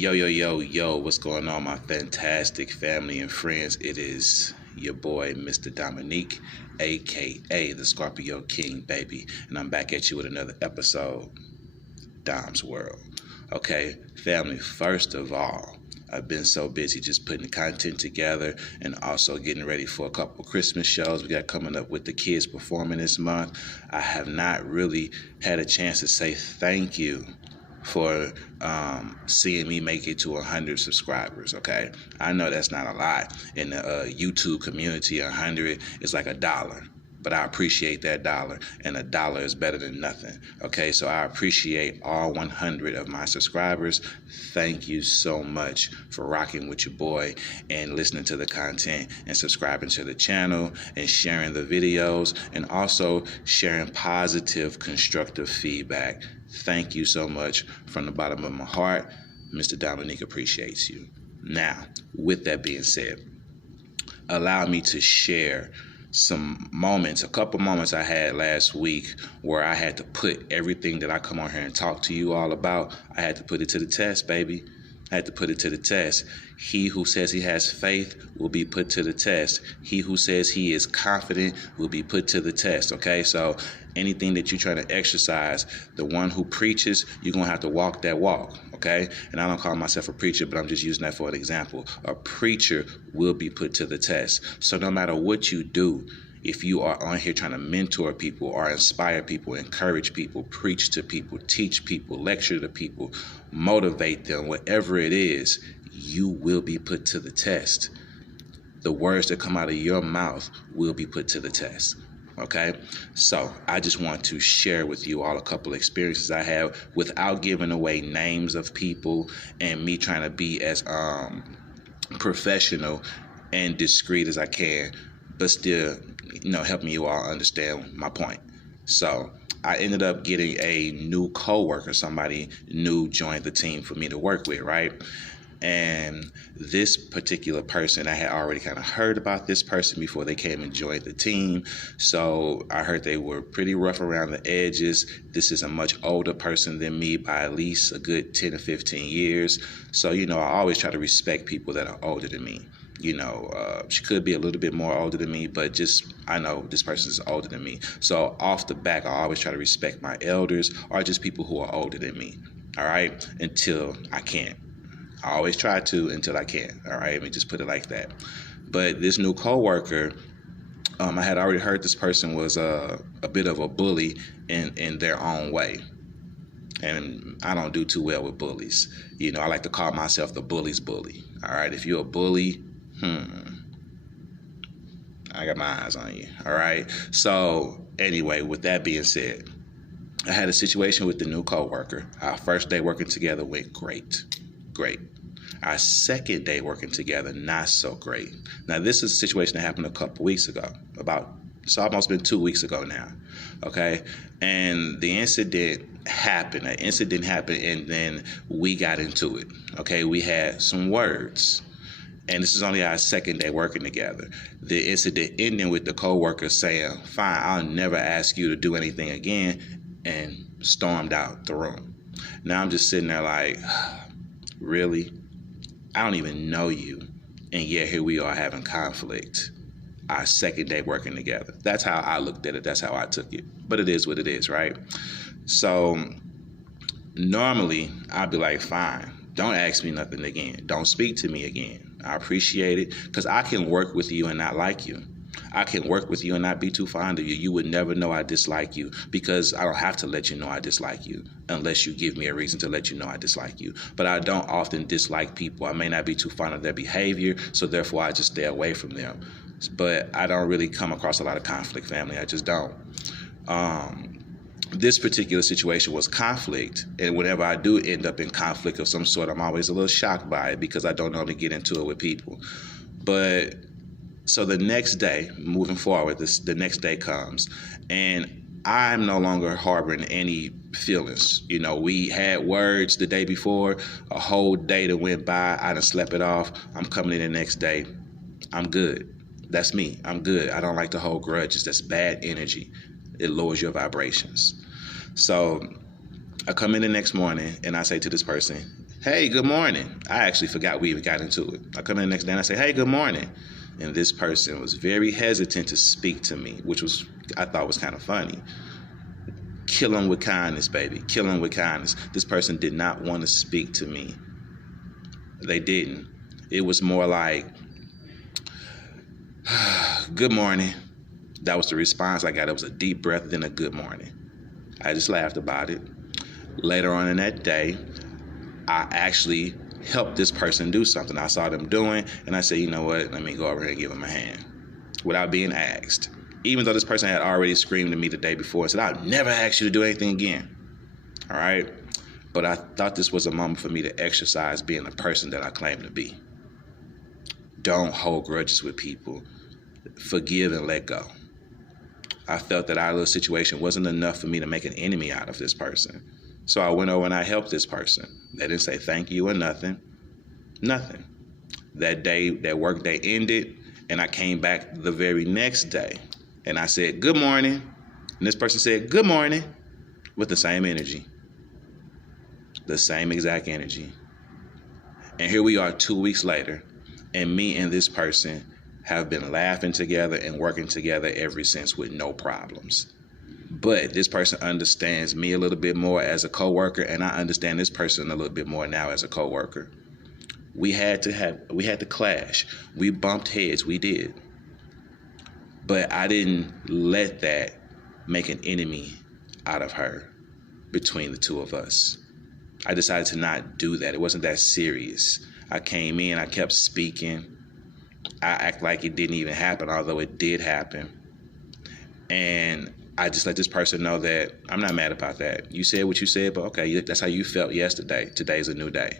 Yo, yo, yo, yo, what's going on, my fantastic family and friends? It is your boy, Mr. Dominique, aka the Scorpio King, baby. And I'm back at you with another episode, Dom's World. Okay, family, first of all, I've been so busy just putting the content together and also getting ready for a couple Christmas shows we got coming up with the kids performing this month. I have not really had a chance to say thank you for seeing me make it to 100 subscribers. Okay, I know that's not a lot in the YouTube community. 100 is like $1, but I appreciate that dollar, and $1 is better than nothing. Okay, so I appreciate all 100 of my subscribers. Thank you so much for rocking with your boy and listening to the content and subscribing to the channel and sharing the videos and also sharing positive, constructive feedback. Thank you so much from the bottom of my heart. Mr. Dominique appreciates you. Now, with that being said, allow me to share some moments, a couple moments I had last week where I had to put everything that I come on here and talk to you all about, I had to put it to the test, baby. I had to put it to the test. He who says he has faith will be put to the test. He who says he is confident will be put to the test, okay? So anything that you're trying to exercise, the one who preaches, you're going to have to walk that walk, okay? And I don't call myself a preacher, but I'm just using that for an example. A preacher will be put to the test. So no matter what you do, if you are on here trying to mentor people or inspire people, encourage people, preach to people, teach people, lecture to people, motivate them, whatever it is, you will be put to the test. The words that come out of your mouth will be put to the test. Okay, so I just want to share with you all a couple experiences I have without giving away names of people and me trying to be as professional and discreet as I can, but still, helping you all understand my point. So I ended up getting a new coworker, somebody new joined the team for me to work with, right? And this particular person, I had already kind of heard about this person before they came and joined the team. So I heard they were pretty rough around the edges. This is a much older person than me by at least a good 10 or 15 years. So, I always try to respect people that are older than me. She could be a little bit more older than me, but I know this person is older than me. So off the back, I always try to respect my elders or just people who are older than me, all right, until I can. I always try to until I can, all right? Let me just put it like that. But this new coworker, I had already heard this person was a bit of a bully in their own way. And I don't do too well with bullies. I like to call myself the bully's bully, all right? If you're a bully, I got my eyes on you, all right? So anyway, with that being said, I had a situation with the new coworker. Our first day working together went great. Our second day working together, not so great. Now, this is a situation that happened a couple weeks ago. It's almost been 2 weeks ago now, okay? And the incident happened. An incident happened, and then we got into it, okay? We had some words, and this is only our second day working together. The incident ending with the coworker saying, "Fine, I'll never ask you to do anything again," and stormed out the room. Now I'm just sitting there like, really? I don't even know you, and yet here we are having conflict. Our second day working together. That's how I looked at it. That's how I took it. But it is what it is, right? So normally I'd be like, fine, don't ask me nothing again. Don't speak to me again. I appreciate it because I can work with you and not like you. I can work with you and not be too fond of you. You would never know I dislike you because I don't have to let you know I dislike you unless you give me a reason to let you know I dislike you. But I don't often dislike people. I may not be too fond of their behavior, so therefore I just stay away from them. But I don't really come across a lot of conflict, family. I just don't. This particular situation was conflict, and whenever I do end up in conflict of some sort, I'm always a little shocked by it because I don't normally get into it with people. But so the next day, moving forward, the next day comes, and I'm no longer harboring any feelings. We had words the day before, a whole day that went by, I done slept it off. I'm coming in the next day. I'm good. That's me. I'm good. I don't like to hold grudges. That's bad energy. It lowers your vibrations. So I come in the next morning and I say to this person, Hey, good morning. I actually forgot we even got into it. I come in the next day and I say, hey, good morning. And this person was very hesitant to speak to me, which I thought was kind of funny. Kill them with kindness, baby. Kill them with kindness. This person did not want to speak to me. They didn't. It was more like, good morning. That was the response I got. It was a deep breath, then a good morning. I just laughed about it. Later on in that day, I actually helped this person do something I saw them doing, and I said, you know what, let me go over here and give them a hand without being asked. Even though this person had already screamed at me the day before and said, I'll never ask you to do anything again. All right? But I thought this was a moment for me to exercise being the person that I claim to be. Don't hold grudges with people. Forgive and let go. I felt that our little situation wasn't enough for me to make an enemy out of this person. So I went over and I helped this person. They didn't say thank you or nothing. Nothing. That day, that work day ended, and I came back the very next day. And I said, good morning. And this person said, good morning, with the same energy. The same exact energy. And here we are 2 weeks later, and me and this person have been laughing together and working together ever since with no problems. But this person understands me a little bit more as a coworker, and I understand this person a little bit more now as a coworker. We had to clash. We bumped heads, we did. But I didn't let that make an enemy out of her between the two of us. I decided to not do that. It wasn't that serious. I came in, I kept speaking. I act like it didn't even happen, although it did happen. And I just let this person know that I'm not mad about that. You said what you said, but okay, that's how you felt yesterday. Today's a new day.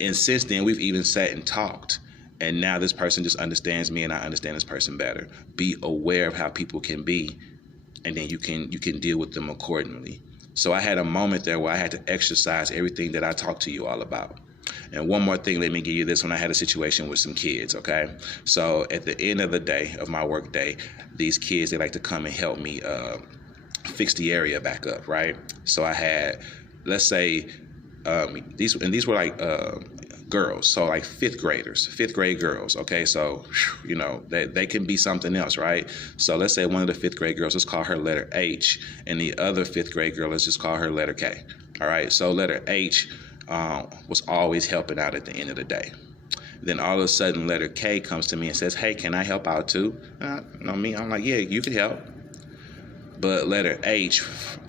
And since then, we've even sat and talked. And now this person just understands me and I understand this person better. Be aware of how people can be, and then you can deal with them accordingly. So I had a moment there where I had to exercise everything that I talked to you all about. And one more thing, let me give you this one. I had a situation with some kids, okay? So at the end of the day, of my work day, these kids, they like to come and help me fix the area back up, right? So I had, let's say, these were like girls, so like fifth grade girls, okay? So, you know, they can be something else, right? So let's say one of the fifth grade girls, let's call her letter H, and the other fifth grade girl, let's just call her letter K, all right? So letter H was always helping out at the end of the day. Then all of a sudden, letter K comes to me and says, hey, can I help out too? I'm like, yeah, you can help. But letter H,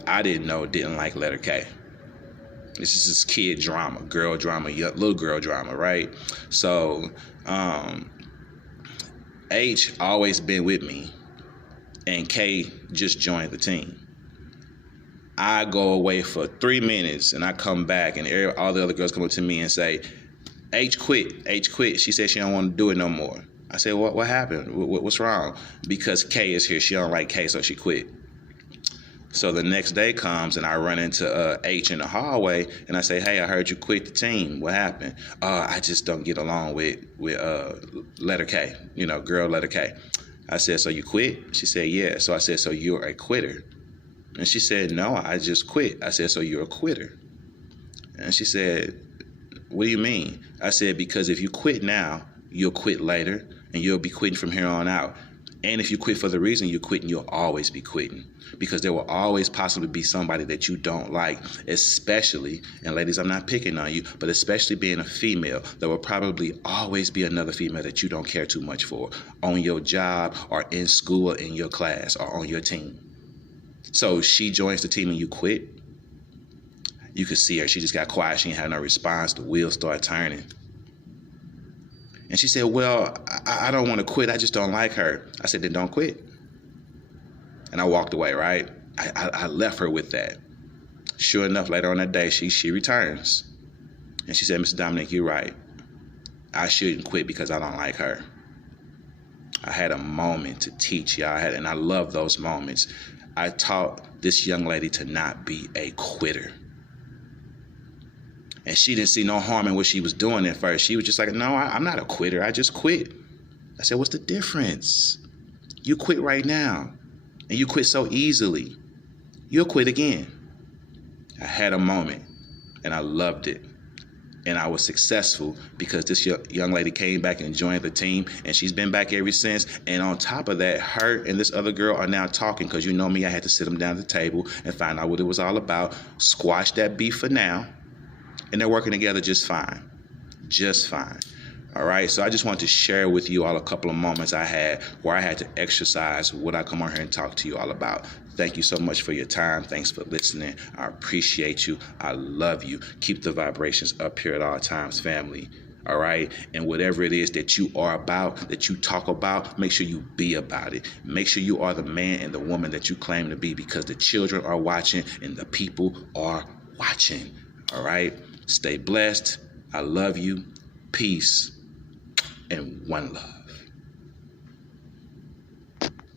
I didn't like letter K. This is this kid drama, girl drama, little girl drama, right? So H always been with me, and K just joined the team. I go away for 3 minutes, and I come back, and all the other girls come up to me and say, H quit. She said she don't want to do it no more. I said, what happened? What's wrong? Because K is here. She don't like K, so she quit. So the next day comes, and I run into H in the hallway, and I say, hey, I heard you quit the team. What happened? I just don't get along with letter K, girl letter K. I said, so you quit? She said, yeah. So I said, so you're a quitter? And she said, no, I just quit. I said, so you're a quitter? And she said, what do you mean? I said, because if you quit now, you'll quit later, and you'll be quitting from here on out. And if you quit for the reason you're quitting, you'll always be quitting, because there will always possibly be somebody that you don't like, especially, and ladies, I'm not picking on you, but especially being a female, there will probably always be another female that you don't care too much for on your job or in school or in your class or on your team. So she joins the team and you quit. You could see her. She just got quiet. She didn't have no response. The wheels started turning. And she said, well, I don't want to quit. I just don't like her. I said, then don't quit. And I walked away, right? I left her with that. Sure enough, later on that day, she returns. And she said, Mr. Dominic, you're right. I shouldn't quit because I don't like her. I had a moment to teach y'all, and I love those moments. I taught this young lady to not be a quitter. And she didn't see no harm in what she was doing at first. She was just like, no, I'm not a quitter. I just quit. I said, what's the difference? You quit right now, and you quit so easily. You'll quit again. I had a moment, and I loved it. And I was successful because this young lady came back and joined the team, and she's been back ever since. And on top of that, her and this other girl are now talking, because you know me, I had to sit them down at the table and find out what it was all about, squash that beef for now, and they're working together just fine. Just fine. All right, so I just wanted to share with you all a couple of moments I had where I had to exercise what I come on here and talk to you all about. Thank you so much for your time. Thanks for listening. I appreciate you. I love you. Keep the vibrations up here at all times, family. All right, and whatever it is that you are about, that you talk about, make sure you be about it. Make sure you are the man and the woman that you claim to be, because the children are watching and the people are watching. All right, stay blessed. I love you. Peace and one love.